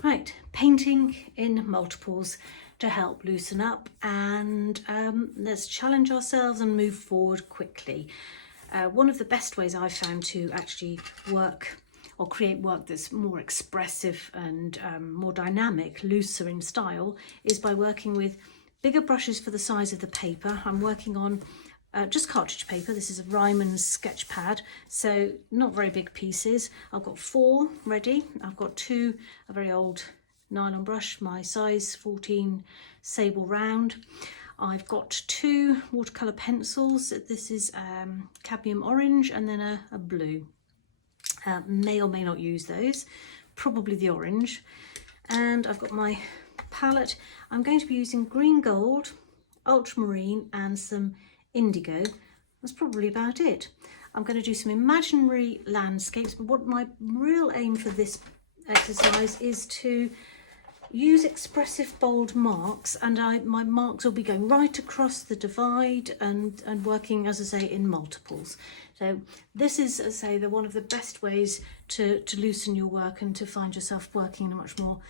Right, painting in multiples to help loosen up and let's challenge ourselves and move forward quickly. One of the best ways I've found to actually work or create work that's more expressive and more dynamic, looser in style, is by working with bigger brushes for the size of the paper. I'm working on just cartridge paper. This is a Ryman's sketch pad, so not very big pieces. I've got 4 ready. I've got 2, a very old nylon brush, my size 14 sable round. I've got 2 watercolour pencils. This is cadmium orange and then a blue. May or may not use those, probably the orange. And I've got my palette. I'm going to be using green gold, ultramarine and some indigo. That's probably about it. I'm going to do some imaginary landscapes, but what my real aim for this exercise is to use expressive bold marks, and my marks will be going right across the divide and working, as I say, in multiples. So this is, as I say, one of the best ways to loosen your work and to find yourself working in a much more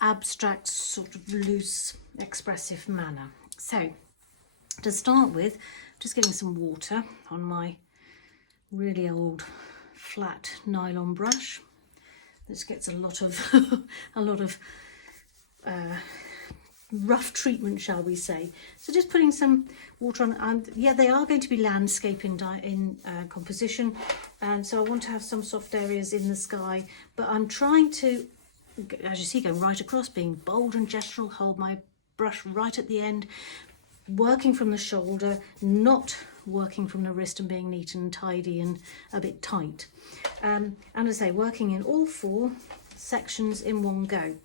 abstract, sort of loose, expressive manner. So to start with, just getting some water on my really old flat nylon brush. This gets a lot of rough treatment, shall we say. So just putting some water on, and yeah, they are going to be landscape in composition, and so I want to have some soft areas in the sky, but I'm trying to, as you see, go right across, being bold and gestural, hold my brush right at the end, working from the shoulder, not working from the wrist, and being neat and tidy and a bit tight. And as I say, working in all 4 sections in one go.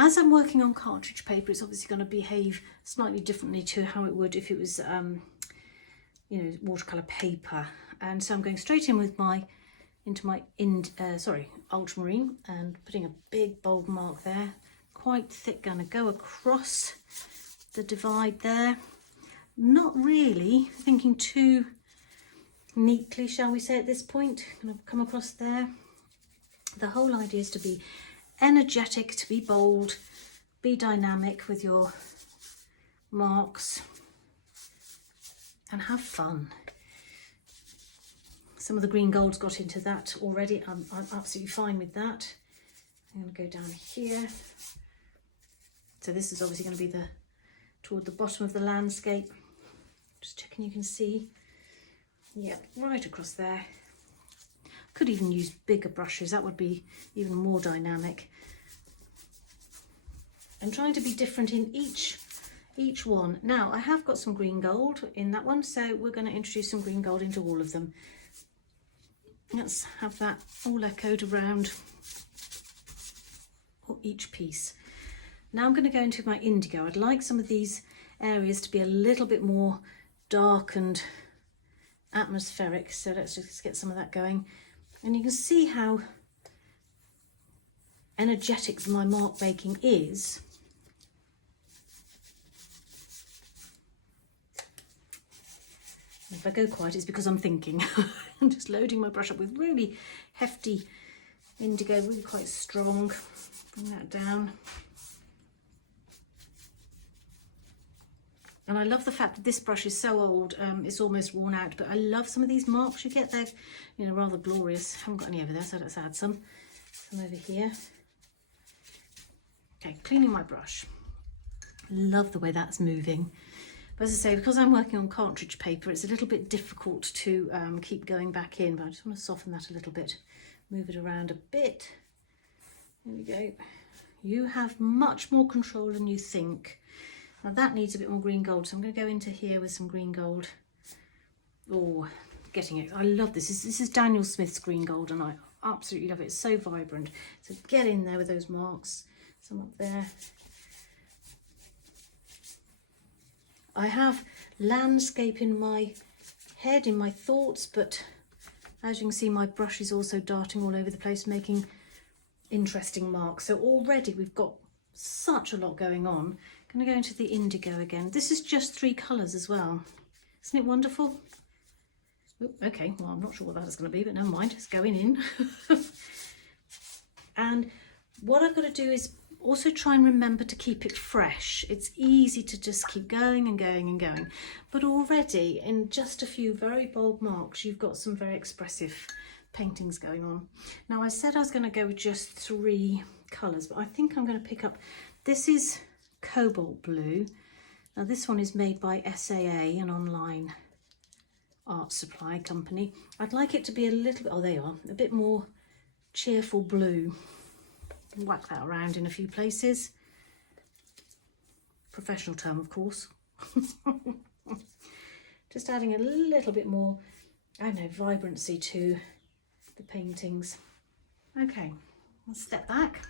As I'm working on cartridge paper, it's obviously going to behave slightly differently to how it would if it was, watercolour paper. And so I'm going straight in with ultramarine and putting a big bold mark there, quite thick, going to go across the divide there. Not really thinking too neatly, shall we say, at this point. Going to come across there. The whole idea is to be energetic, to be bold, be dynamic with your marks and have fun. Some of the green gold's got into that already. I'm absolutely fine with that. I'm going to go down here. So this is obviously going to be toward the bottom of the landscape. Just checking you can see. Yeah, right across there. Could even use bigger brushes, that would be even more dynamic. I'm trying to be different in each one. Now, I have got some green gold in that one, so we're going to introduce some green gold into all of them. Let's have that all echoed around each piece. Now I'm going to go into my indigo. I'd like some of these areas to be a little bit more dark and atmospheric, so let's just get some of that going. And you can see how energetic my mark making is. If I go quiet, it's because I'm thinking. I'm just loading my brush up with really hefty indigo, really quite strong. Bring that down. And I love the fact that this brush is so old, it's almost worn out, but I love some of these marks you get there, rather glorious. Haven't got any over there, so let's add some over here. Okay, cleaning my brush. Love the way that's moving. But as I say, because I'm working on cartridge paper, it's a little bit difficult to keep going back in, but I just want to soften that a little bit, move it around a bit. There we go. You have much more control than you think. Now that needs a bit more green gold, so I'm going to go into here with some green gold. Oh, getting it. I love this. This is Daniel Smith's green gold, and I absolutely love it. It's so vibrant. So get in there with those marks. Some up there. I have landscape in my head, in my thoughts, but as you can see, my brush is also darting all over the place, making interesting marks. So already we've got such a lot going on. I'm going to go into the indigo again. This is just 3 colours as well. Isn't it wonderful? Oop, okay, well, I'm not sure what that is going to be, but never mind. It's going in. And what I've got to do is also try and remember to keep it fresh. It's easy to just keep going and going and going, but already in just a few very bold marks you've got some very expressive paintings going on. Now I said I was going to go with just 3 colours, but I think I'm going to pick up, this is cobalt blue. Now this one is made by SAA, an online art supply company. I'd like it to be a little bit, oh they are, a bit more cheerful blue. Whack that around in a few places. Professional term, of course. Just adding a little bit more, I don't know, vibrancy to the paintings. Okay, let's step back.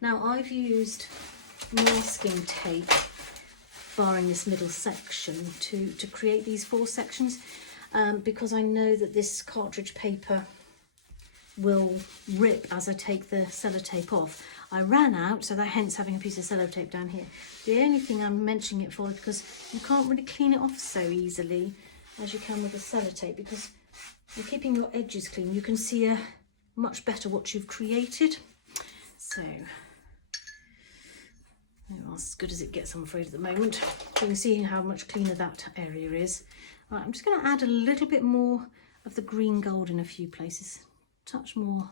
Now I've used masking tape, barring this middle section, to create these 4 sections because I know that this cartridge paper will rip as I take the sellotape off. I ran out, so that hence having a piece of sellotape down here. The only thing I'm mentioning it for is because you can't really clean it off so easily as you can with the sellotape, because you're keeping your edges clean. You can see much better what you've created. So, as good as it gets, I'm afraid, at the moment. You can see how much cleaner that area is. Right, I'm just going to add a little bit more of the green gold in a few places. Touch more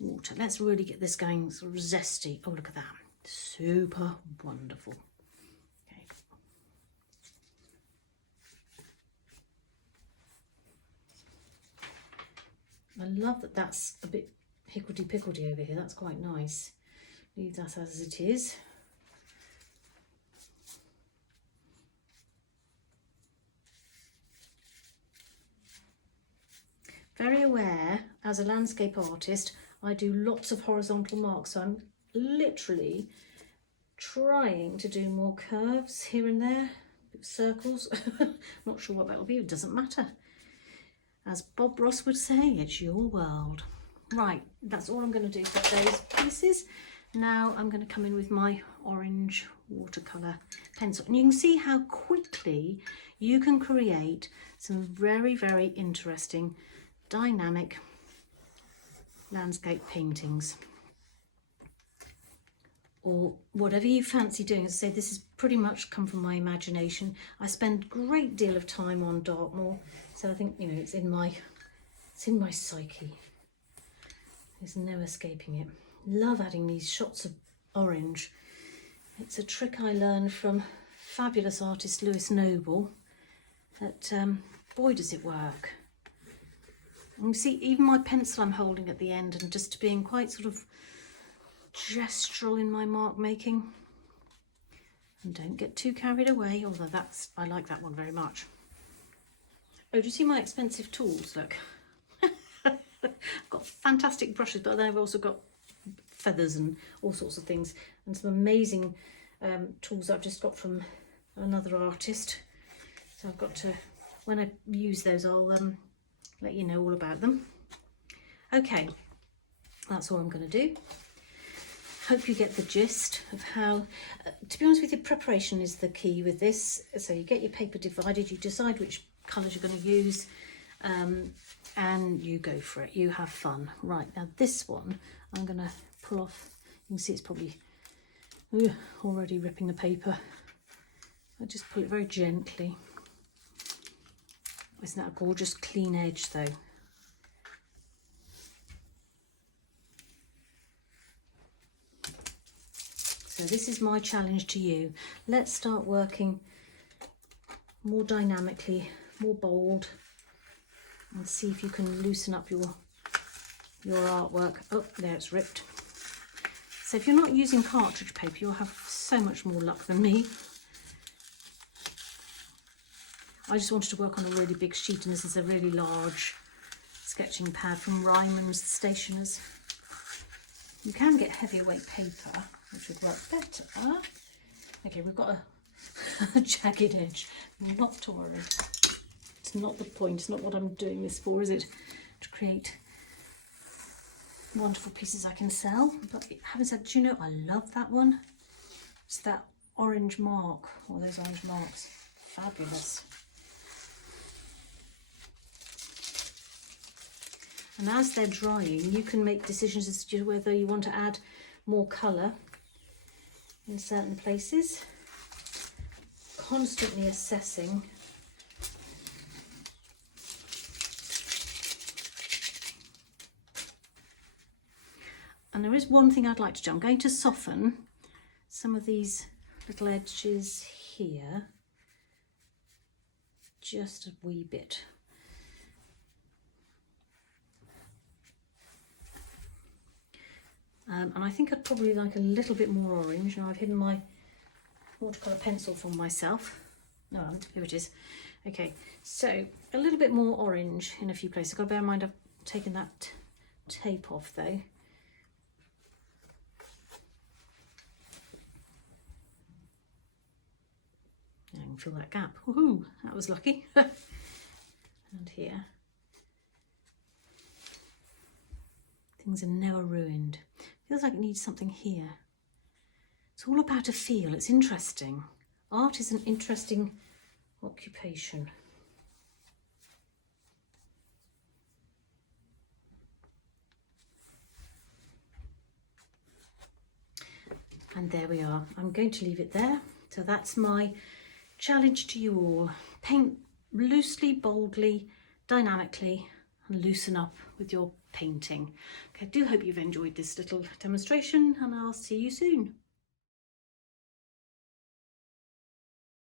water. Let's really get this going sort of zesty. Oh, look at that. Super wonderful. Okay. I love that that's a bit hickledy-pickledy over here. That's quite nice. Leave that as it is. Very aware, as a landscape artist, I do lots of horizontal marks, so I'm literally trying to do more curves here and there, circles. Not sure what that will be, it doesn't matter. As Bob Ross would say, it's your world. Right, that's all I'm going to do for those pieces. Now I'm going to come in with my orange watercolour pencil, and you can see how quickly you can create some very, very interesting dynamic landscape paintings, or whatever you fancy doing. As I say, this has pretty much come from my imagination. I spend a great deal of time on Dartmoor, so I think, you know, it's in my psyche. There's no escaping it. Love adding these shots of orange. It's a trick I learned from fabulous artist Louise that boy does it work. And you see, even my pencil I'm holding at the end, and just being quite sort of gestural in my mark making. And don't get too carried away, although I like that one very much. Oh, do you see my expensive tools? Look. I've got fantastic brushes, but then I've also got feathers and all sorts of things, and some amazing tools I've just got from another artist. So I've got to, when I use those, I'll let you know all about them. Okay, that's all I'm going to do. Hope you get the gist of how, to be honest with you, preparation is the key with this. So you get your paper divided, you decide which colours you're going to use, and you go for it. You have fun. Right, now this one I'm going to pull off. You can see it's probably already ripping the paper. I just pull it very gently. Isn't that a gorgeous clean edge though? So this is my challenge to you. Let's start working more dynamically, more bold, and see if you can loosen up your artwork. Oh, there, it's ripped. So if you're not using cartridge paper, you'll have so much more luck than me. I just wanted to work on a really big sheet, and this is a really large sketching pad from Ryman's Stationers. You can get heavier weight paper, which would work better. Okay, we've got a jagged edge. Not to worry. It's not the point. It's not what I'm doing this for, is it? To create wonderful pieces I can sell. But having said, do you know, I love that one. It's that orange mark, or those orange marks. Fabulous. And as they're drying, you can make decisions as to whether you want to add more colour in certain places. Constantly assessing. And there is one thing I'd like to do. I'm going to soften some of these little edges here just a wee bit. And I think I'd probably like a little bit more orange. Now I've hidden my watercolour pencil from myself. No, here it is. Okay, so a little bit more orange in a few places. I've got to bear in mind I've taken that tape off though. I can fill that gap. Woohoo! That was lucky. And here. Things are never ruined. Feels like it needs something here. It's all about a feel. It's interesting. Art is an interesting occupation. And there we are. I'm going to leave it there. So that's my challenge to you all. Paint loosely, boldly, dynamically, and loosen up with your painting. Okay, I do hope you've enjoyed this little demonstration, and I'll see you soon.